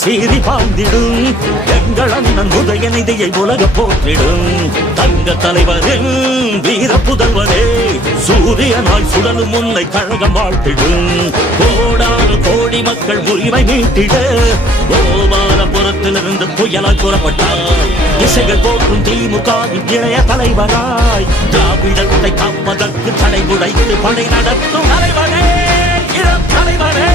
சீறி பாய்ந்திடும் எங்கள் அண்ணன் உதயநிதியை உலக போற்றிடும் தங்க தலைவரின் வீர புதல்வரே சூரியனாய் சுடலும் முன்னை கழகம் வாழ்த்திடும் கோடான கோடி மக்கள் உரிமை மீட்டிட கோபாலபுரத்திலிருந்து புயலாய் கூறப்பட்டார் இசைகள் போற்றும் திமுகவின் இளைய தலைவராய் திராவிடத்தை காப்பதற்கு தடை உடைத்து படை நடத்தும் தலைவரே இளம் தலைவரே